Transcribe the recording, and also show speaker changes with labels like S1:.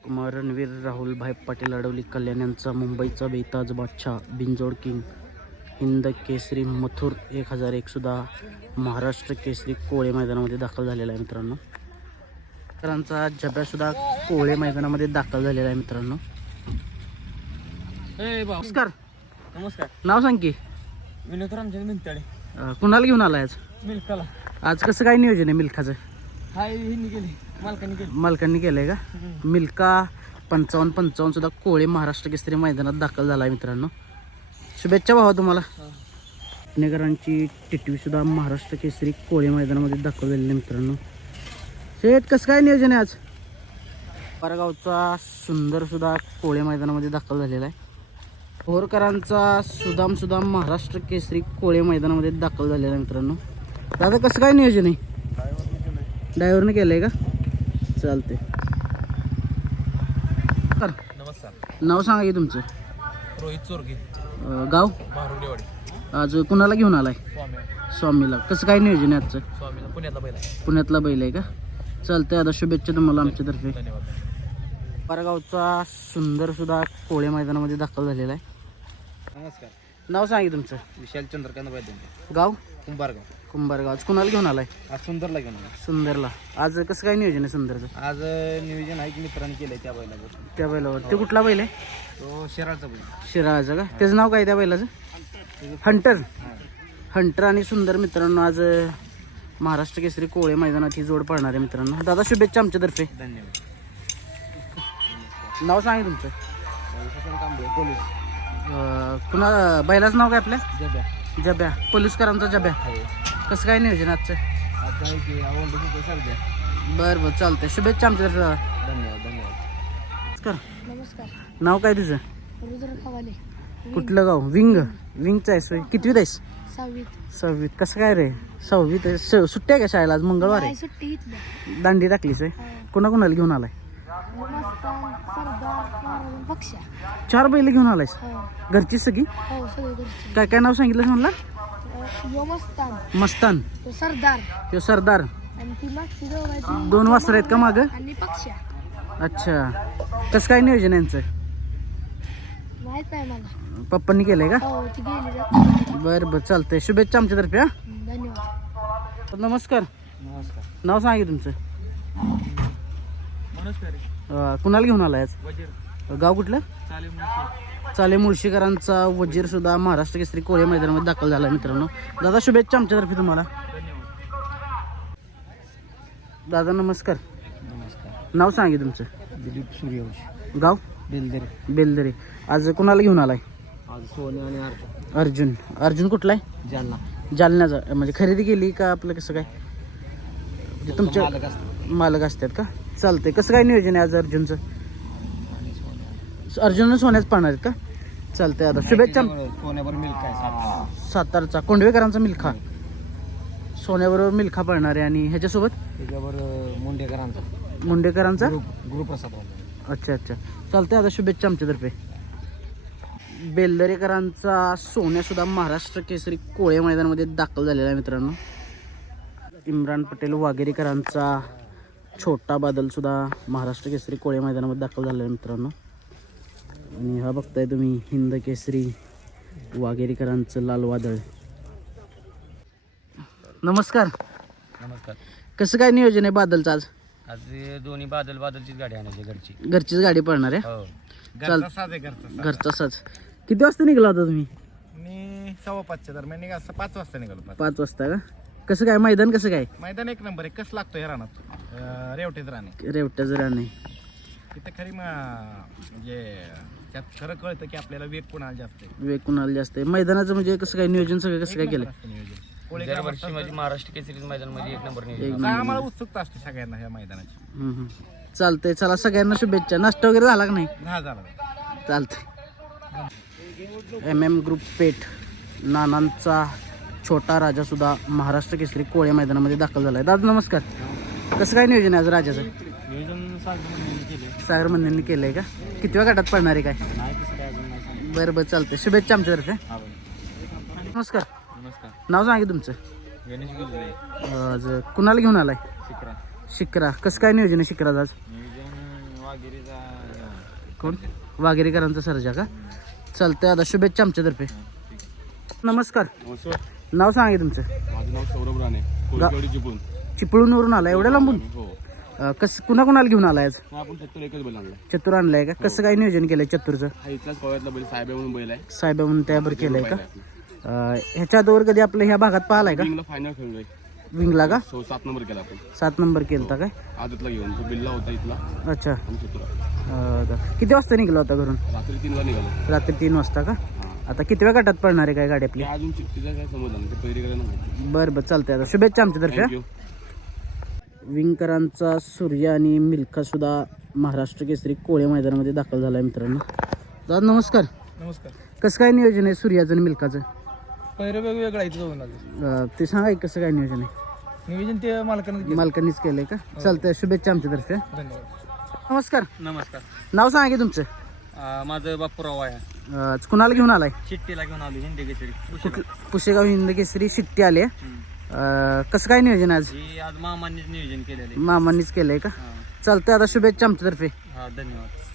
S1: कुमार रणवीर राहुल भाई पाटील अडवली कल्याण यांचा मुंबईचा बेताज बादशाह बिंजोड किंग हिंद केसरी मथुर 1001 सुद्धा महाराष्ट्र केसरी कोळे मैदानामध्ये दाखल झालेला आहे मित्रांनो. मित्रांचा जब्या सुद्धा कोळे मैदानामध्ये दाखल झालेला आहे मित्रांनो. नमस्कार.
S2: नमस्कार.
S1: नाव सांग की.
S2: विनोद रामचंद्र मिंताळे.
S1: कुणाला घेऊन आलाय आज?
S2: मिल्काला.
S1: आज कसं काय नियोजन आहे मिल्खाचं?
S2: हाय हिंनी गेले मालकांनी गेले.
S1: मालकांनी केलंय का? मिल्का 55 सुद्धा कोळे महाराष्ट्र केसरी मैदानात दाखल झाला आहे मित्रांनो. शुभेच्छा भावा तुम्हाला. पुणेकरांची टिटवी सुद्धा महाराष्ट्र केसरी कोळे मैदानामध्ये दाखल झालेली आहे मित्रांनो. शेत कसं काय नियोजन आहे आज? पारगावचा सुंदर सुद्धा कोळे मैदानामध्ये दाखल झालेला आहे. भोरकरांचा सुदाम सुद्धा महाराष्ट्र केसरी कोळे मैदानामध्ये दाखल झालेला आहे मित्रांनो. दादा कसं काय नियोजन आहे? ड्रायव्हरने केलंय का? चालते.
S2: नमस्कार.
S1: नाव सांगा की तुमचं.
S2: रोहित चोरगे.
S1: गाव?
S2: मारुडेवाडी.
S1: आज कुणाला घेऊन आलाय? स्वामीला. कसं काय नियोजन आहे आजचं?
S2: स्वामीला पुण्यातला बैल आहे.
S1: पुण्यातला बैल आहे का? चालतंय. आता शुभेच्छा तुम्हाला आमच्यातर्फे.
S2: धन्यवाद.
S1: पारगावचा सुंदर सुद्धा कोळे मैदानामध्ये दाखल झालेला आहे.
S2: नमस्कार.
S1: नाव सांगा की तुमचं.
S2: विशाल चंद्रकांत बैल.
S1: गाव?
S2: कुंभारगाव.
S1: कुंभारगाव. आज कुणाला घेऊन आलाय?
S2: आज सुंदरला घेऊन आला.
S1: सुंदरला. आज कसं काय नियोजन आहे सुंदरचं?
S2: आज नियोजन आहे की मित्रांनी केलंय त्या बैलावर.
S1: त्या बैलावर. ते कुठला बैल आहे?
S2: तो शिराळचा बैल.
S1: शिराळाचं का? त्याचं नाव काय त्या बैलाचं? हंटर. हंटर आणि सुंदर मित्रांनो आज महाराष्ट्र केसरी कोळे मैदानात ही जोड पडणार आहे मित्रांनो. दादा शुभेच्छा आमच्यातर्फे.
S2: धन्यवाद.
S1: नाव सांगा तुमचं.
S2: कांबळे पोलीस.
S1: कुणा बैलाचं नाव काय आपल्या?
S2: जब्या.
S1: जब्या. पोलीसकरांचा जब्या. कसं काय नियोजन आजचं?
S2: आता आहे की आवडलं सरद्या.
S1: बरं बरं चालतंय. शुभेच्छा आमच्यातर्फे दादा.
S2: धन्यवाद. धन्यवाद.
S1: नमस्कार.
S3: नमस्कार.
S1: नाव काय तुझं?
S3: रुद्र खवाले.
S1: कुठलं गाव? विंग. विंगचं आहेस होय. कितवीत आहेस?
S3: 6वीत.
S1: 6वीत. कसं काय रे? 6वीत आहे. सुट्टी आहे का शाळेला? आज मंगळवार आहे.
S3: सुट्टी इथल्या.
S1: दांडी टाकलीच आहे. कोणाकोणाला घेऊन आलाय?
S3: सरदार महाराज पक्षा.
S1: 4 बैल घेऊन आलायस?
S3: हो
S1: घरची सगळी?
S3: हो सगळे घरचे.
S1: काय काय नाव सांगितलं म्हणला?
S3: यो मस्तान.
S1: मस्तान.
S3: तो सरदार.
S1: यो सरदार.
S3: आणि ती मागची दोघांची
S1: 2 वासर आहेत का मागं?
S3: आणि पक्षा.
S1: अच्छा. कसं काय नियोजन यांचं?
S3: माहित नाही मला.
S1: पप्पांनी केलंय का?
S3: हो ती गेली जात.
S1: बरं बरं चालतंय. शुभेच्छा आमच्यातर्फे. हा.
S3: धन्यवाद.
S1: नमस्कार.
S2: नमस्कार.
S1: नाव सांगा तुमचं.
S2: नमस्कार.
S1: कुणाला घेऊन आलाय आज?
S2: वजीर.
S1: गाव कुठलं?
S2: चालेल.
S1: चाले मुळशीकरांचा वजीर सुद्धा महाराष्ट्र केसरी कोळे मैदानामध्ये दाखल झाला आहे मित्रांनो. दादा शुभेच्छा आमच्यातर्फे तुम्हाला. दादा नमस्कार.
S2: नमस्कार.
S1: नाव सांगा तुमचं.
S2: दिलीप सूर्यवंशी.
S1: गाव?
S2: बेलदरे.
S1: बेलदरे. आज कुणाला घेऊन आलाय?
S2: आज सोने आणि अर्जुन.
S1: अर्जुन. अर्जुन कुठला आहे?
S2: जालना.
S1: जालन्याचा. म्हणजे खरेदी केली का आपलं कसं काय? म्हणजे तुमच्या
S2: मालक असतात.
S1: मालक असतात का? चालतंय. कसं काय नियोजन आहे आज अर्जुनचं? अर्जुन सोन्याच पाहणार आहेत का? चालतंय. आता शुभेच्छा.
S2: सोन्यावर मिल्क आहे.
S1: सातारचा कोंडवेकरांचा मिल्खा. सोन्याबरोबर मिल्खा पळणार आहे. आणि ह्याच्यासोबत
S2: त्याच्यावर मुंडेकरांचा.
S1: मुंडेकरांचा.
S2: गुरुप्रसाद.
S1: अच्छा अच्छा. चालतंय. आता शुभेच्छा आमच्यातर्फे. बेलदरेकरांचा सोन्या सुद्धा महाराष्ट्र केसरी कोळे मैदानामध्ये दाखल झालेला आहे मित्रांनो. इम्रान पटेल वाघेरीकरांचा छोटा बादल सुद्धा महाराष्ट्र केसरी कोळे मैदानामध्ये दाखल झालेला आहे मित्रांनो. आणि हा बघताय तुम्ही हिंद केसरी वाघेरीकरांचं लाल वादळ. नमस्कार.
S2: नमस्कार.
S1: कसं काय नियोजन आहे बादलचं आज?
S2: आज दोन्ही बादलचीच गाडी आणायची घरची.
S1: घरचीच गाडी पळणार आहे.
S2: हो.
S1: चाल-
S2: साज आहे घरचा.
S1: घरचा साज. किती वाजता निघाला होता तुम्ही?
S2: मी 5:15 दरम्यान निघाल. 5 वाजता निघालो.
S1: 5 वाजता का? कसं काय मैदान कसं काय?
S2: मैदान 1 नंबर आहे. कसं लागतो हे रानात रेवटेच राणे.
S1: रेवट्या जरा नाही.
S2: तिथं खरी म्हणजे त्यात खरं कळतं की आपल्याला वेग कोणाला जास्त आहे.
S1: वेग कुणाला जास्त आहे. मैदानाचं म्हणजे कसं काय नियोजन सगळं कसं काय केलं?
S2: दरवर्षी माझी महाराष्ट्र केसरी मैदानामध्ये 1 नंबर
S1: एक
S2: आम्हाला उत्सुकता असते सगळ्यांना ह्या मैदानाची.
S1: चालतंय. चला सगळ्यांना शुभेच्छा. नाश्ता वगैरे झाला का नाही?
S2: झाला.
S1: चालतंय. MM ग्रुप पेठ नानांचा छोटा राजा सुद्धा महाराष्ट्र केसरी कोळे मैदानामध्ये दाखल झाला आहे. दादा नमस्कार. कसं काय नियोजन आहे आज राजाचं?
S2: नियोजन
S1: सागर मंदिरने केलं आहे का? कितव्या गटात पडणार आहे काय? बरं बरं चालतंय. शुभेच्छा आमच्यातर्फे. नमस्कार.
S2: नमस्कार.
S1: नाव सांगा तुमचं.
S2: गणेश गुजरे.
S1: आज कुणाला घेऊन आलाय?
S2: शिकरा.
S1: शिकरा. कसं काय नियोजन आहे शिकराचं आज?
S2: नियोजन
S1: कोण वाघेरीकरांचा सर्जा का चालतंय आता शुभेच्छा आमच्यातर्फे. नमस्कार, नाव सांगा तुमचं.
S4: माझं नाव सौरभ राणे, कोळीवाडी चिपळूण.
S1: चिपळूणवरून आलाय एवढ्या लांबून.
S4: हो,
S1: कसं कुणाला घेऊन आलाय आज.
S4: आपण चत्तर एकच बैल आणलाय.
S1: चतुर आणलाय का. कसं काय नियोजन केलंय चतुरचं.
S4: हा इथलाच कोळ्यातला बैल साहेब म्हणून बैल आहे.
S1: साहेब म्हणून त्यावर केलंय का. ह्याच्या आधीवर कधी आपलं ह्या भागात पाहिलाय का.
S4: विंगला फायनल खेळलोय.
S1: विंगला का.
S4: 7 नंबर केला आपण.
S1: 7 नंबर केलता काय.
S4: आदतला घेऊन तो बिल्ला होता इथला
S1: अच्छा.
S4: आणि चतुरा.
S1: किती वाजता निघला होता घरून.
S4: रात्री 3ला निघालो.
S1: रात्री 3 वाजता का. आता कितव्या गटात पडणार आहे काय गाडी आपली.
S4: अजून चिठ्ठीचा काय समजलं नाही, ते पहिरी करायला नव्हतं.
S1: बरं चालतंय आता शुभेच्छा आमच्यातर्फे.
S4: थँक्यू.
S1: विंगकरांचा सूर्य आणि मिल्खा सुद्धा महाराष्ट्र केसरी कोळे मैदानामध्ये दाखल झाला आहे मित्रांनो. दादा नमस्कार.
S5: नमस्कार.
S1: कसं काय नियोजन आहे सूर्याचं आणि मिल्खाचं.
S5: पहिलं वेगवेगळं आहे इथं जाऊन
S1: ते सांगा की कसं काय नियोजन आहे.
S5: नियोजन ते मालकानं केलं.
S1: मालकांनीच केलंय का. चालतंय शुभेच्छा आमच्यातर्फे.
S5: धन्यवाद.
S1: नमस्कार,
S5: नमस्कार.
S1: नाव सांगा की तुमचं.
S5: माझं बापूराव आहे.
S1: कुणाला घेऊन आलाय.
S5: चिठ्ठीला घेऊन आलो हिंदी केसरी.
S1: पुशेगाव हिंद केसरी शिट्टी आले. कसं काय नियोजन आज.
S5: ही आज मामांनीच नियोजन केलेलं
S1: मामांनीच केलंय का. चालतंय आता शुभेच्छा आमच्यातर्फे.
S5: हा, धन्यवाद.